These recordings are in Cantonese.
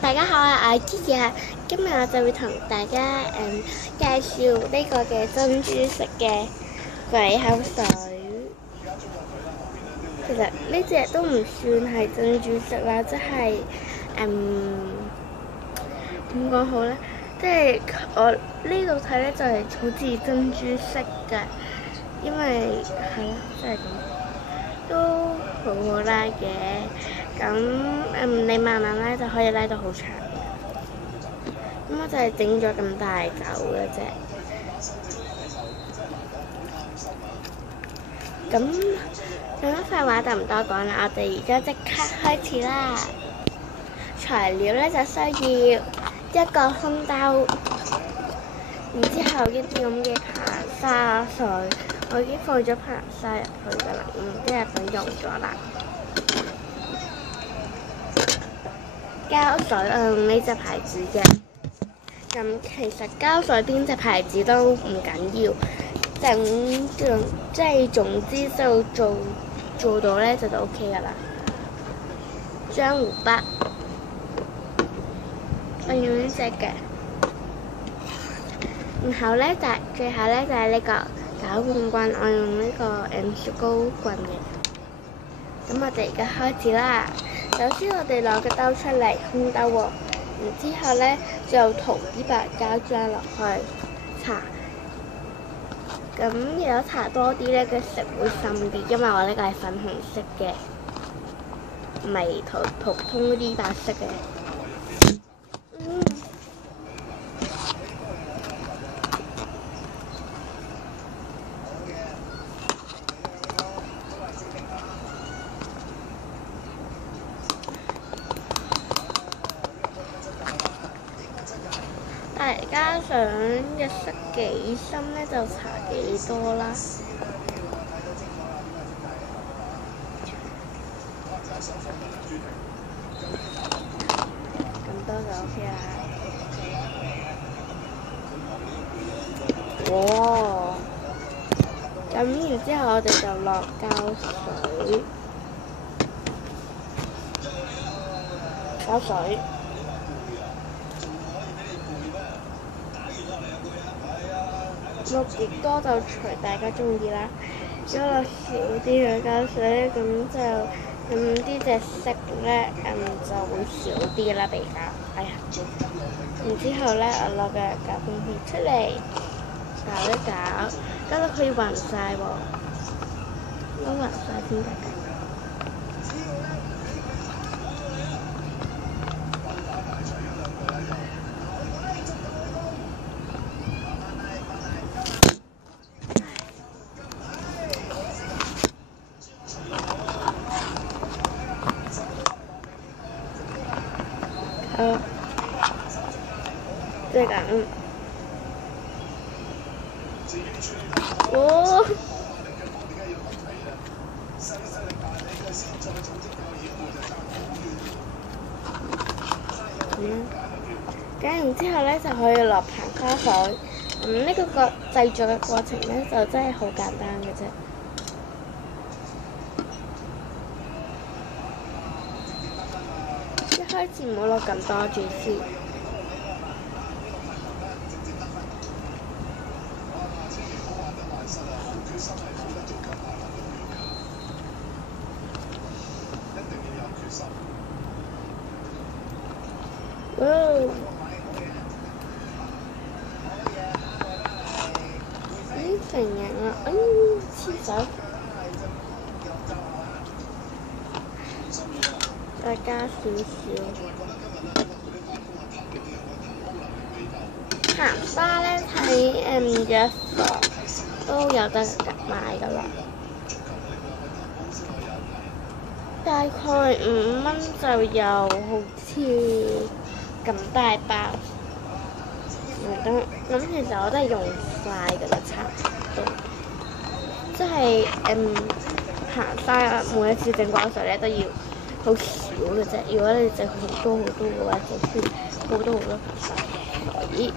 大家好啊！我係 Kiki 啊，今日我就會同大家介紹呢個嘅珍珠色嘅鬼口水。其實呢隻都唔算係珍珠色啦，即係點講好咧？即係我呢度睇咧就係好似珍珠色嘅，因為係咯，即係咁都好好拉嘅。咁你慢慢拉就可以拉到好長嘅。咁我就係整咗咁大嚿嘅啫。咁廢話就唔多講啦，我哋而家即刻開始啦。材料咧就需要一個空兜，然之後一啲咁嘅硼砂水，我已經放咗硼砂入去㗎啦，即係佢溶咗啦。膠水呢隻牌子嘅，咁其實膠水邊隻牌子都唔緊要，即係總之就做到咧就 OK 噶啦。漿糊筆，我用呢隻嘅，然後咧最後咧就係呢個攪拌棍，我用呢個雪糕棍嘅。咁我哋而家開始啦。首先我哋攞個兜出嚟，空兜喎，然之後咧就塗啲白膠漿落去搽。咁如果搽多啲咧，個色會深啲，因為我呢個係粉紅色嘅，唔係普通啲白色嘅。大家想嘅色幾深咧，就搽幾多啦。咁多就 OK 啦。哇！咁然之後我哋就落膠水。落幾多就隨大家中意啦。如果落少啲嘅膠水咧，咁呢隻色咧就會少啲啦比較。哎呀！然之後咧，我攞個攪拌器出嚟攪一攪，搞到佢勻晒喎，都勻晒先得㗎。即係咁。哦！咁然之後咧就可以落膨花水。呢個製作嘅過程咧就真係好簡單嘅啫。一開始唔好落咁多住先。哇！成型啦，黐手。再加少少。鹹沙咧睇藥房都有得買㗎啦，大概5蚊就有，好似咁大包。咁其實我都係用晒㗎啦，差唔多。即係鹹沙每一次整滾水咧都要好少嘅啫。如果你整好多嘅話，就需要好多鹹沙水。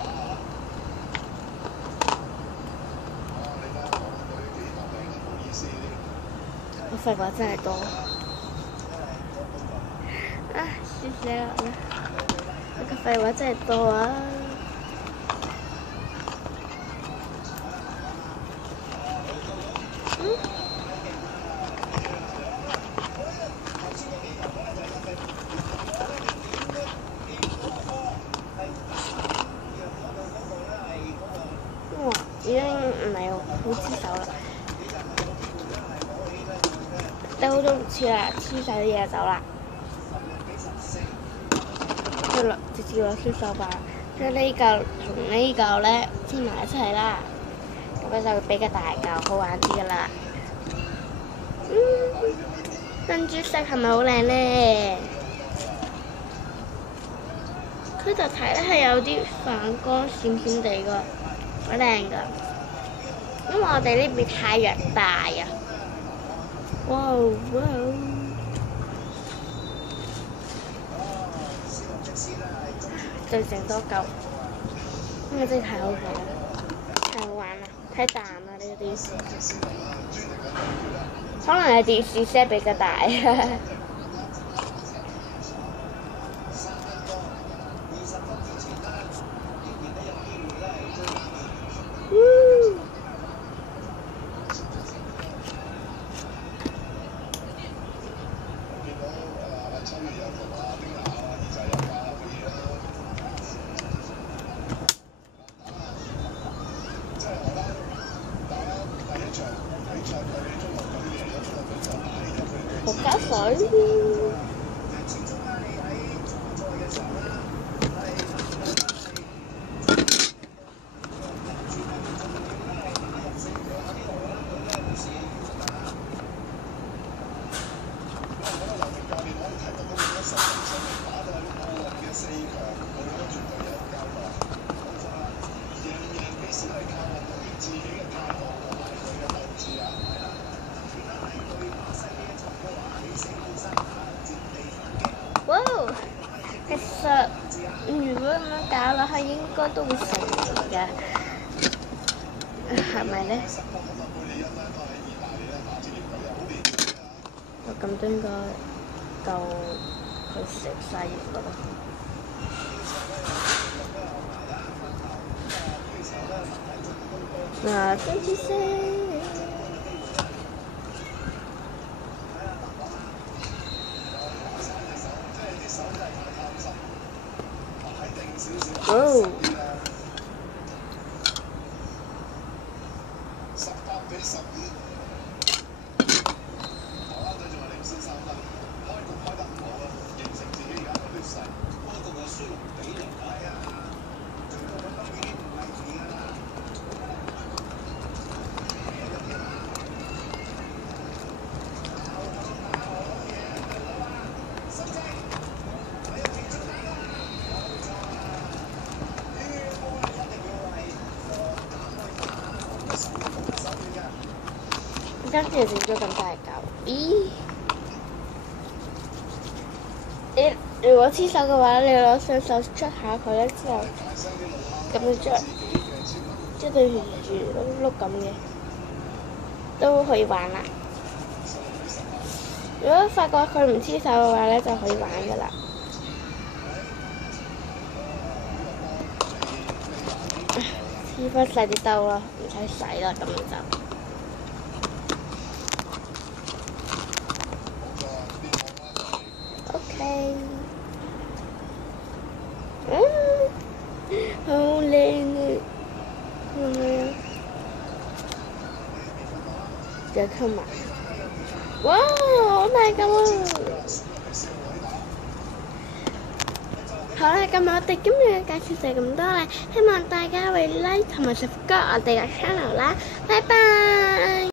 我廢話真係多。啊，笑死我啦！我嘅廢話真係多啊！哇，已經唔係好黐手啦，兜都唔黐啦，黐晒啲嘢走啦。直接攞燒手把，將呢嚿同呢嚿咧黐埋一齊啦，咁樣就會比較大嚿，好玩啲噶啦。珍珠色係咪好靚咧？佢就睇咧係有啲反光閃閃地噶，好靚噶。因為我哋呢邊太陽大啊！哇哇！再整多嚿，因為真係太好睇啦，太好玩啦，太彈啦呢個電視，可能係電視聲比較大。加水。其實如果咁樣搞落去，應該都會成嘅，係咪咧？咁都應該夠佢食晒熱㗎啦。嗱，珍珠色。哦！跟住整咗咁大嚿，咦？你如果黐手嘅話，你攞雙手捽下佢咧，之後咁樣捽，即係對住碌碌咁嘅，都可以玩啦。如果發覺佢唔黐手嘅話咧，就可以玩噶啦。黐翻細啲兜啦，唔使洗啦，咁樣就。好靚啊！係咪啊？再溝埋，哇！好大嚿啊！好啦，咁我哋今日嘅介紹就係咁多啦，希望大家會 like 同埋 subscribe 我哋嘅 channel 啦，拜拜。